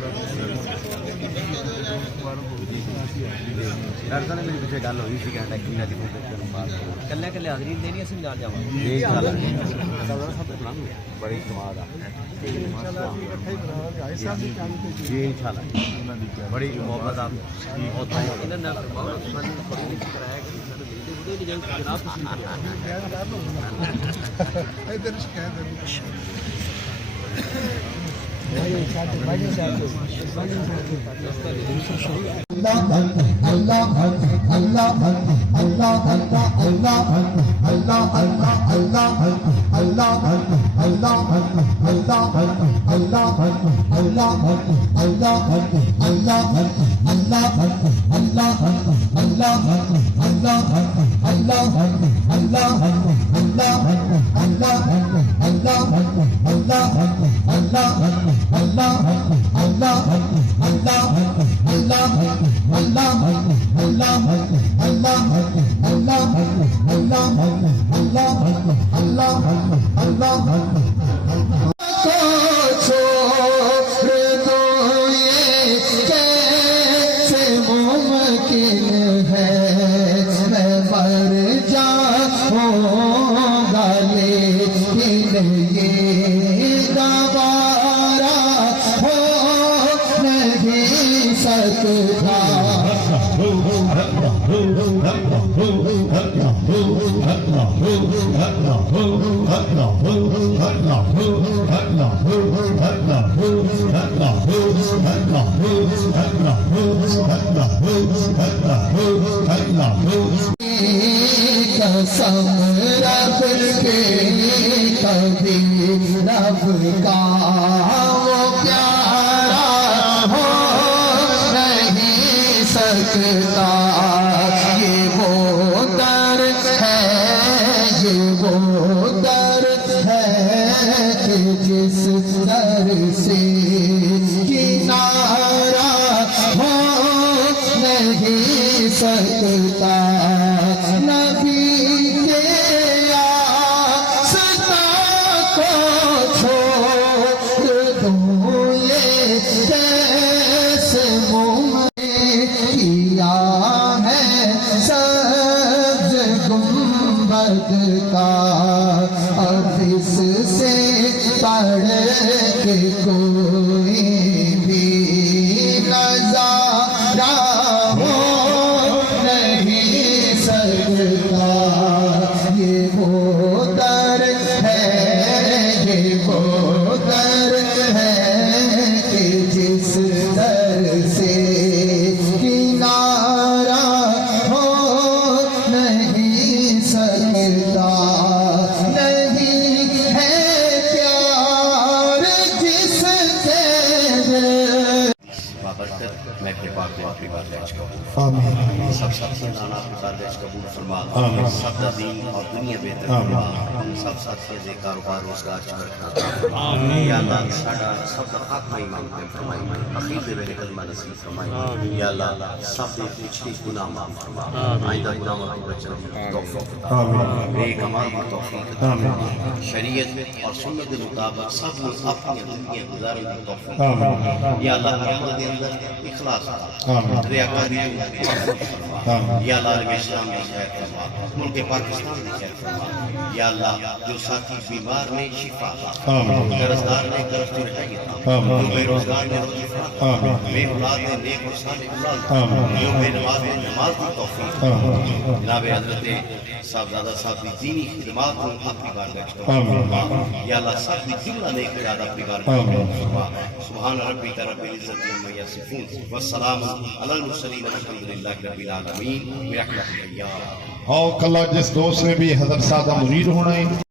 doctor صاحب میری پیچھے گل ہوئی سی کہ کلے کلے حاضری دینی اسی نال جاواں بڑی سواد آ جی انشاءاللہ بڑی محبت آپ قسم رب کے کبھی رب کا وہ پیارا ہو نہیں سکتا یہ وہ درد ہے یہ وہ درد ہے کہ جس در سے کنارہ ہو نہیں سکتا کا اب اس سے پڑھ کے کوئی بھی نظارہ ہو نہیں سکتا یہ وہ درد ہے یہ وہ درد ہے کہ جس در سے کنارہ ہو نہیں سکتا نہیں ہے پیار جس سے میں اپنے پاک کو آخری بار درج کروں آمین سب ساتھیوں کا آپ کا درج قبول فرما سب کا دین اور دنیا بہتر فرما سب ساتھیوں سے کاروبار روزگار چمکنا یا اللہ ساڈا سب کا خاتمہ ایمان پہ فرمائی اخیر دے ویلے کلمہ نصیب فرمائی یا اللہ سب دے پچھلی گناہ معاف فرما آئندہ گناہوں کو بچنے کی توفیق عطا فرما بے کمال کی توفیق عطا فرما شریعت اور سنت کے مطابق سب کو اپنی زندگی گزارنے کی توفیق یا اللہ قیامت کے اندر اخلاص ریاکاری یا اللہ علیہ اسلام کی خیر فرما ملک پاکستان کی خیر فرما یا اللہ جو ساتھی بیمار میں شفا قرضدار میں قرض کی رہائی جو بے روزگار میں روزی فراغ بے اولاد میں نیک اور صالح اولاد جو بے نماز میں نماز کی توفیق جناب حضرت صاحبزادہ صاحب کی دینی خدمات کو اپنی بارگاہ فرما یا اللہ صاحب کی جملہ نیک ارادہ اپنی بارگاہ فرما سبحان ربک رب العزت عما یصفون والسلام علی المرسلین والحمد للہ رب العالمین برحمتک یا اور کل جس دوست نے بھی حضرت سادہ مرید ہونا ہے